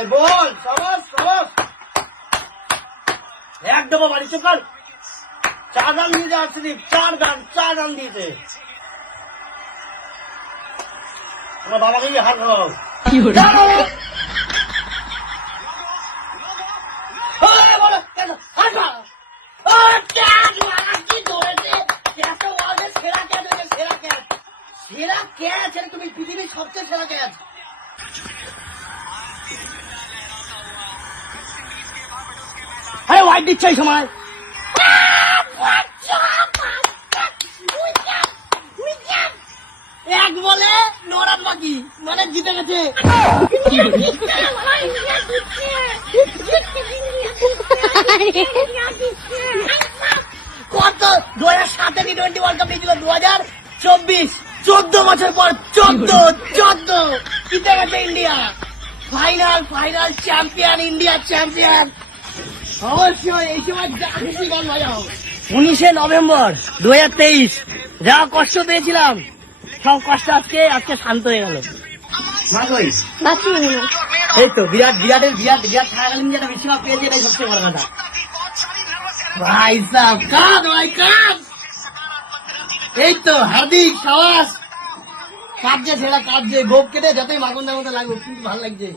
ভাই বল, সাবাস সাবাস। এক ডবা বাড়ি চোখাল 4 রান দিয়েছে আরসিবি, 4 রান দিয়েছে। আমার বাবাকে হার খাওয়াও। সেরা ক্যাচ, তুমি পৃথিবীর সবচেয়ে সেরা ক্যাচ। হ্যাঁ ওয়াইড দিচ্ছে এই সময়। এক বলে 9 রান বাকি, মানে জিতে গেছে। কত 2007 টি20 ওয়ার্ল্ড কাপ নিয়েছিল, 2024 14 বছর পর 14 জিতে গেছে India. Final champion, India champion. অবশ্যই এই সময় খুশি গান বাজাও। 19 নভেম্বর 2023 যা কষ্ট পেয়েছিলাম, সব কষ্ট আজকে শান্ত হয়ে গেল। এই তো বিরাট থাকাকালীন যেটা বিশ্বকাপ পেয়েছে, এটাই সবচেয়ে বড় কথা। ভাই সাহেব কাঁদ, ভাই কাঁদ। এই তো হার্দিক সাবাস, কাঁদছে ছেড়া কাঁদছে, গোপ কেটে যতই মাগুন্দার মতো লাগুক, কিন্তু ভালো লাগছে।